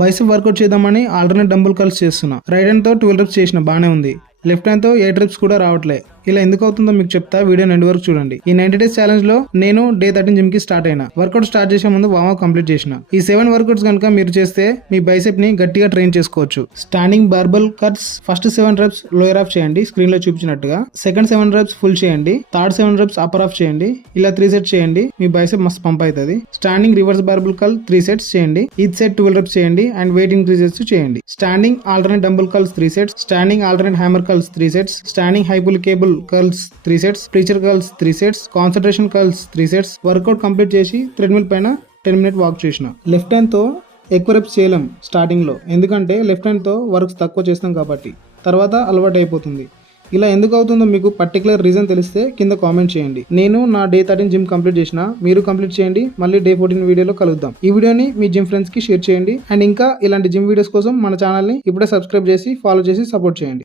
Bicep work out చేద్దామని alternate dumbbell curls చేస్తున్నా. Right hand తో 12 reps చేసిన బానే ఉంది. లెఫ్ట్ హ్యాండ్ తో 8 reps కూడా రావట్లే. ఇలా ఎందుకు అవుతుందో మీకు చెప్తా, వీడియో ఎండ్ వరకు చూడండి. ఈ 90 days ఛాలెంజ్ లో నేను డే 13 జిమ్ కి స్టార్ట్ అయినా. వర్కౌట్ స్టార్ట్ చేసే ముందు వార్మప్ కంప్లీట్ చేసిన. ఈ 7 వర్కౌట్స్ కనుక మీరు చేస్తే మీ బైసెప్ ని గట్టిగా ట్రైన్ చేసుకోవచ్చు. Standing barbell curls first 7 reps lower half చేయండి, స్క్రీన్ లో చూపించినట్టుగా. సెకండ్ 7 reps ఫుల్ చేయండి. థర్డ్ 7 reps అప్పర్ ఆఫ్ చేయండి. ఇలా 3 sets చేయండి. మీ బైసెప్ మస్తు పంప్ అవుతుంది. Standing reverse barbell curl 3 sets చేయండి. ఈచ్ సెట్ 12 reps చేయండి అండ్ వెయిట్ ఇంక్రీజెస్ చేయండి. Standing alternate dumbbell curls 3 sets. Standing alternate hammer curls 3 sets. Standing high pulley cable curls 3 sets. Preacher curls 3 sets. Concentration curls 3 sets. Workout complete చేసి treadmill పైన 10 minute walk చేసిన. Left hand తో ఎక్కువ reps చేయలేం starting లో, ఎందుకంటే left hand తో works తక్కువ చేస్తాం కాబట్టి. తర్వాత అలవాటు అయిపోతుంది. ఇలా ఎందుకు అవుతుందో మీకు పర్టికులర్ రీజన్ తెలిస్తే కింద కామెంట్ చేయండి. నేను నా డే 13 జిమ్ కంప్లీట్ చేసిన, మీరు కంప్లీట్ చేయండి. మళ్ళీ డే 14 వీడియోలో కలుద్దాం. ఈ వీడియోని మీ జిమ్ ఫ్రెండ్స్ కి షేర్ చేయండి. అండ్ ఇంకా ఇలాంటి జిమ్ వీడియోస్ కోసం మన ఛానల్ ని ఇప్పుడే సబ్స్క్రైబ్ చేసి ఫాలో చేసి సపోర్ట్ చేయండి.